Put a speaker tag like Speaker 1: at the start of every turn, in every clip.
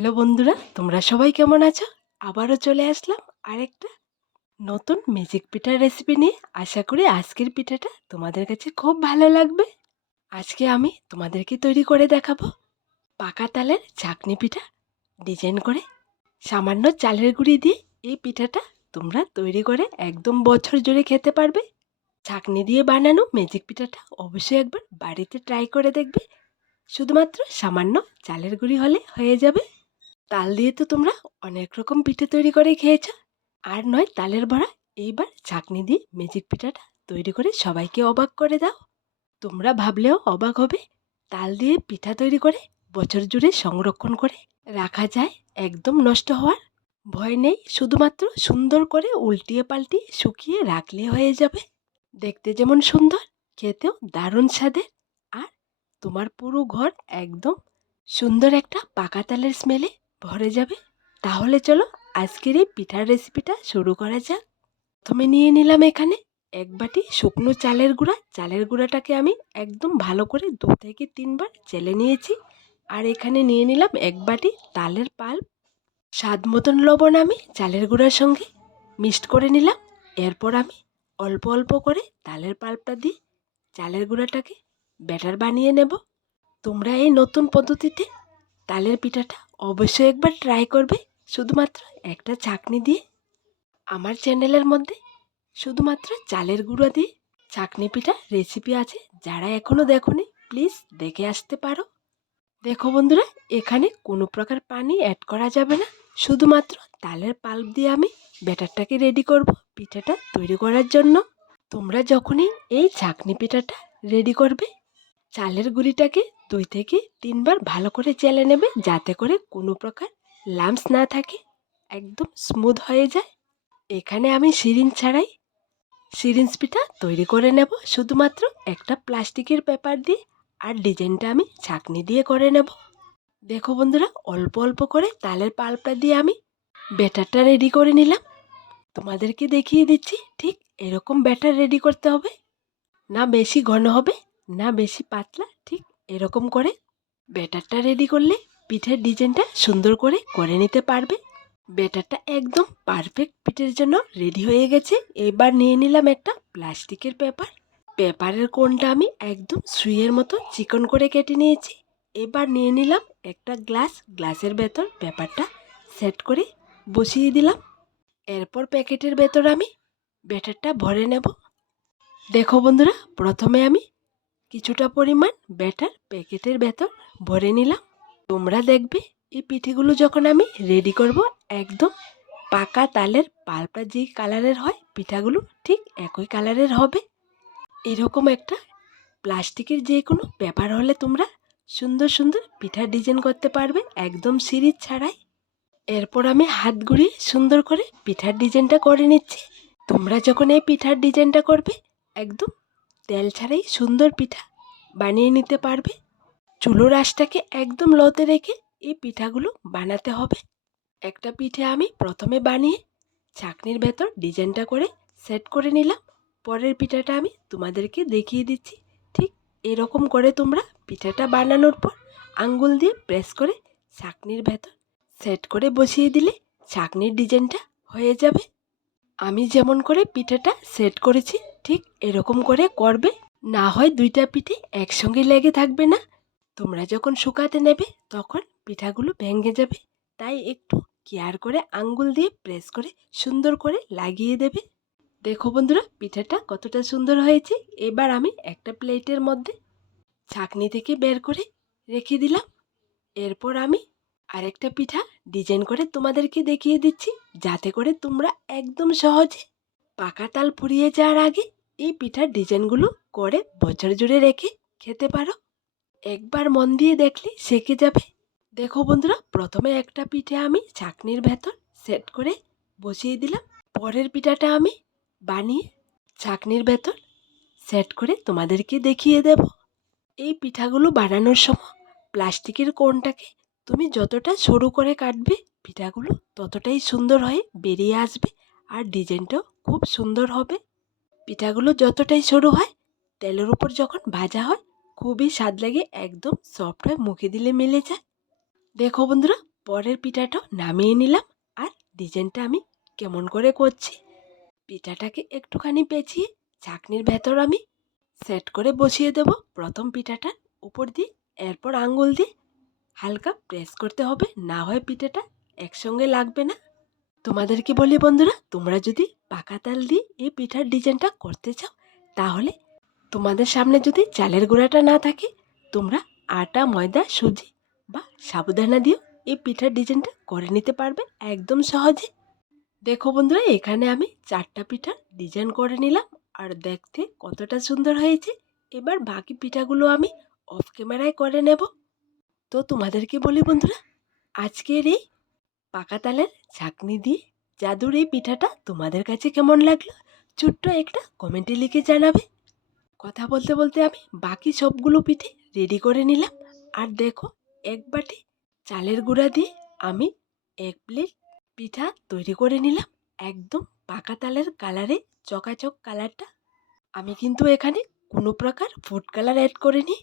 Speaker 1: Hello বন্ধুরা, তোমরা সবাই কেমন আছো? আবারও চলে আসলাম আরেকটা নতুন ম্যাজিক পিঠার রেসিপি নিয়ে। আশা করি আজকের পিঠাটা তোমাদের কাছে খুব ভালো লাগবে। আজকে আমি তোমাদেরকে তৈরি করে দেখাবো পাকা তালের চাকনি পিঠা। ডিজাইন করে সামান্য চালের গুঁড়ি দিয়ে এই পিঠাটা তোমরা তৈরি করে একদম বছর জুড়ে খেতে পারবে। চাকনি দিয়ে বানানো ম্যাজিক পিঠাটা অবশ্যই একবার বাড়িতে ট্রাই করে দেখবে। শুধুমাত্র সামান্য চালের গুঁড়ি হলে হয়ে যাবে। তাল দিয়ে তো তোমরা অনেক রকম পিঠে তৈরি করে খেয়েছ। আর নয়, তালের বড়া। এইবার চাকনি দিয়ে ম্যাজিক পিঠাটা তৈরি করে সবাইকে অবাক করে দাও। তোমরা ভাবলেও অবাক হবে। তাল দিয়ে পিঠা তৈরি করে বছর জুড়ে সংরক্ষণ করে রাখা যায়, একদম নষ্ট হওয়ার ভয় নেই। শুধুমাত্র সুন্দর করে উল্টিয়ে পাল্টিয়ে শুকিয়ে রাখলে হয়ে যাবে। দেখতে যেমন সুন্দর, খেতেও দারুণ স্বাদের। আর তোমার পুরো ঘর একদম সুন্দর একটা পাকা তালের স্মেলে ভরে যাবে? তাহলে চলো আজকের এই পিঠার রেসিপিটা শুরু করা যাক। প্রথমে নিয়ে নিলাম এখানে এক বাটি শুকনো চালের গুঁড়া। চালের গুঁড়াটাকে আমি একদম ভালো করে দু থেকে তিনবার চেলে নিয়েছি। আর এখানে নিয়ে নিলাম এক বাটি তালের পাল্প। স্বাদ মতন লবণ আমি চালের গুঁড়ার সঙ্গে মিক্সড করে নিলাম। এরপর আমি অল্প অল্প করে তালের পাল্পটা দিয়ে চালের গুঁড়াটাকে ব্যাটার বানিয়ে নেব। তোমরা এই নতুন পদ্ধতিতে তালের পিঠাটা অবশ্যই একবার ট্রাই করবে। শুধুমাত্র একটা চাকনি দিয়ে, আমার চ্যানেলের মধ্যে শুধুমাত্র চালের গুঁড়ো দিয়ে চাকনি পিঠা রেসিপি আছে। যারা এখনও দেখোনি প্লিজ দেখে আসতে পারো। দেখো বন্ধুরা, এখানে কোনো প্রকার পানি অ্যাড করা যাবে না। শুধুমাত্র তালের পাল্প দিয়ে আমি ব্যাটারটাকে রেডি করব পিঠাটা তৈরি করার জন্য। তোমরা যখনই এই চাকনি পিঠাটা রেডি করবে চালের গুঁড়িটাকে দুই থেকে তিনবার ভালো করে চেলে নেবে যাতে করে কোনো প্রকার লাম্পস না থাকে, একদম স্মুথ হয়ে যায়। এখানে আমি সিরিঞ্জ ছাড়াই সিরিঞ্জ পিঠা তৈরি করে নেব। শুধুমাত্র একটা প্লাস্টিকের পেপার দিয়ে আর ডিজাইনটা আমি ছাকনি দিয়ে করে নেব। দেখো বন্ধুরা, অল্প অল্প করে তালের পাল্পটা দিয়ে আমি ব্যাটারটা রেডি করে নিলাম। তোমাদেরকে দেখিয়ে দিচ্ছি, ঠিক এরকম ব্যাটার রেডি করতে হবে। না বেশি ঘন হবে না বেশি পাতলা, ঠিক এরকম করে ব্যাটারটা রেডি করলে পিঠের ডিজাইনটা সুন্দর করে করে নিতে পারবে। ব্যাটারটা একদম পারফেক্ট পিঠের জন্য রেডি হয়ে গেছে। এবার নিয়ে নিলাম একটা প্লাস্টিকের পেপার পেপারের কোনটা আমি একদম সুইয়ের মতো চিকন করে কেটে নিয়েছি। এবার নিয়ে নিলাম একটা গ্লাস গ্লাসের ভেতর পেপারটা সেট করে বসিয়ে দিলাম। এরপর প্যাকেটের ভেতর আমি ব্যাটারটা ভরে নেব। দেখো বন্ধুরা, প্রথমে আমি কিছুটা পরিমাণ ব্যাটার প্যাকেটের ভেতর ভরে নিলাম। তোমরা দেখবে, এই পিঠেগুলো যখন আমি রেডি করব, একদম পাকা তালের পাল্পটা যেই কালারের হয়, পিঠাগুলো ঠিক একই কালারের হবে। এরকম একটা প্লাস্টিকের যে কোনো পেপার হলে তোমরা সুন্দর সুন্দর পিঠার ডিজাইন করতে পারবে, একদম সিরিজ ছাড়াই। এরপর আমি হাত ঘুরিয়ে সুন্দর করে পিঠার ডিজাইনটা করে নিচ্ছি। তোমরা যখন এই পিঠার ডিজাইনটা করবে, একদম তেল ছাড়াই সুন্দর পিঠা বানিয়ে নিতে পারবে। চুলোর আঁশটাকে একদম লতে রেখে এই পিঠাগুলো বানাতে হবে। একটা পিঠে আমি প্রথমে বানিয়ে চাকনির ভেতর ডিজাইনটা করে সেট করে নিলাম। পরের পিঠাটা আমি তোমাদেরকে দেখিয়ে দিচ্ছি। ঠিক এরকম করে তোমরা পিঠাটা বানানোর পর আঙ্গুল দিয়ে প্রেস করে চাকনির ভেতর সেট করে বসিয়ে দিলে চাকনির ডিজাইনটা হয়ে যাবে। আমি যেমন করে পিঠাটা সেট করেছি ঠিক এরকম করে করবে, না হয় দুইটা পিঠে একসঙ্গে লেগে থাকবে না। তোমরা যখন শুকাতে নেবে, তখন পিঠাগুলো ভেঙে যাবে। তাই একটু কেয়ার করে আঙ্গুল দিয়ে প্রেস করে সুন্দর করে লাগিয়ে দেবে। দেখো বন্ধুরা, পিঠাটা কতটা সুন্দর হয়েছে। এবার আমি একটা প্লেটের মধ্যে ছাকনি থেকে বের করে রেখে দিলাম। এরপর আমি আরেকটা পিঠা ডিজাইন করে তোমাদেরকে দেখিয়ে দিচ্ছি, যাতে করে তোমরা একদম সহজে পাকা তাল ফুরিয়ে যাওয়ার আগে এই পিঠার ডিজাইনগুলো করে বছর জুড়ে রেখে খেতে পারো। একবার মন দিয়ে দেখলে শেখে যাবে। দেখো বন্ধুরা, প্রথমে একটা পিঠে আমি চাকনির ভেতর সেট করে বসিয়ে দিলাম। পরের পিঠাটা আমি বানিয়ে চাকনির ভেতর সেট করে তোমাদেরকে দেখিয়ে দেব। এই পিঠাগুলো বানানোর সময় প্লাস্টিকের কোনটাকে তুমি যতটা সরু করে কাটবে, পিঠাগুলো ততটাই সুন্দর হয়ে বেরিয়ে আসবে আর ডিজাইনটাও খুব সুন্দর হবে। পিঠাগুলো যতটাই সরু হয়, তেলের উপর যখন ভাজা হয়, খুবই স্বাদ লাগে, একদম সফট হয়ে, মুখে দিলে মিলে যায়। দেখো বন্ধুরা, পরের পিঠাটাও নামিয়ে নিলাম আর ডিজাইনটা আমি কেমন করে করছি। পিঠাটাকে একটুখানি পেঁচিয়ে চাকনির ভেতর আমি সেট করে বসিয়ে দেব। প্রথম পিঠাটার উপর দিয়ে, এরপর আঙ্গুল দিয়ে হালকা প্রেস করতে হবে। না হয় পিঠাটা একসঙ্গে লাগবে না। তোমাদেরকে বলি বন্ধুরা, তোমরা যদি পাকা তাল দিয়ে এই পিঠার ডিজাইনটা করতে চাও, তাহলে তোমাদের সামনে যদি চালের গুঁড়াটা না থাকে, তোমরা আটা, ময়দা, সুজি বা সাবুদানা দিয়েও এই পিঠার ডিজাইনটা করে নিতে পারবে একদম সহজে। দেখো বন্ধুরা, এখানে আমি চারটা পিঠার ডিজাইন করে নিলাম, আর দেখতে কতটা সুন্দর হয়েছে। এবার বাকি পিঠাগুলো আমি অফ ক্যামেরায় করে নেব। তো তোমাদেরকে বলি বন্ধুরা, আজকের এই পাকা তালের ছাকনি দিয়ে জাদুর এই পিঠাটা তোমাদের কাছে কেমন লাগল? ছোট্ট একটা কমেন্টে লিখে জানাবে। কথা বলতে বলতে আমি বাকি সবগুলো পিঠে রেডি করে নিলাম। আর দেখো, এক বাটি চালের গুঁড়া দিয়ে আমি এক প্লেট পিঠা তৈরি করে নিলাম। একদম পাকা তালের কালারে চকাচক কালারটা আমি কিন্তু এখানে কোনো প্রকার ফুড কালার অ্যাড করিনি।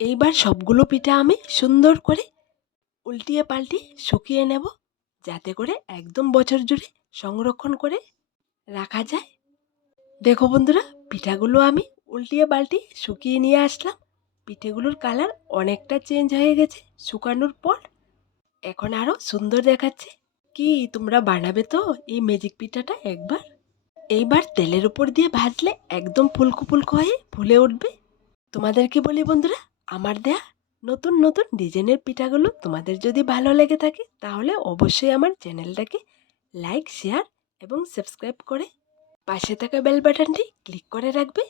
Speaker 1: এইবার সবগুলো পিঠা আমি সুন্দর করে উল্টিয়ে পাল্টিয়ে শুকিয়ে নেব যাতে করে একদম বছর জুড়ে সংরক্ষণ করে রাখা যায়। দেখো বন্ধুরা, পিঠাগুলো আমি উল্টিয়ে পাল্টিয়ে শুকিয়ে নিয়ে আসলাম। পিঠেগুলোর কালার অনেকটা চেঞ্জ হয়ে গেছে শুকানোর পর। এখন আরও সুন্দর দেখাচ্ছে। কি, তোমরা বানাবে তো এই ম্যাজিক পিঠাটা একবার? এইবার তেলের উপর দিয়ে ভাজলে একদম ফুলকো ফুলকো হয়ে ফুলে উঠবে। তোমাদেরকে বলি বন্ধুরা, আমার দেয়া নতুন নতুন ডিজাইনের পিঠাগুলো তোমাদের যদি ভালো লেগে থাকে, তাহলে অবশ্যই আমার চ্যানেলটাকে লাইক, শেয়ার এবং সাবস্ক্রাইব করে পাশে থাকা বেল বাটনটি ক্লিক করে রাখবে,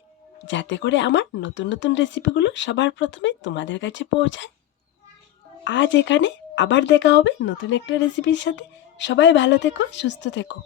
Speaker 1: যাতে করে আমার নতুন নতুন রেসিপিগুলো সবার প্রথমে তোমাদের কাছে পৌঁছায়। আজ এখানে আবার দেখা হবে নতুন একটা রেসিপির সাথে। সবাই ভালো থেকো, সুস্থ থেকো।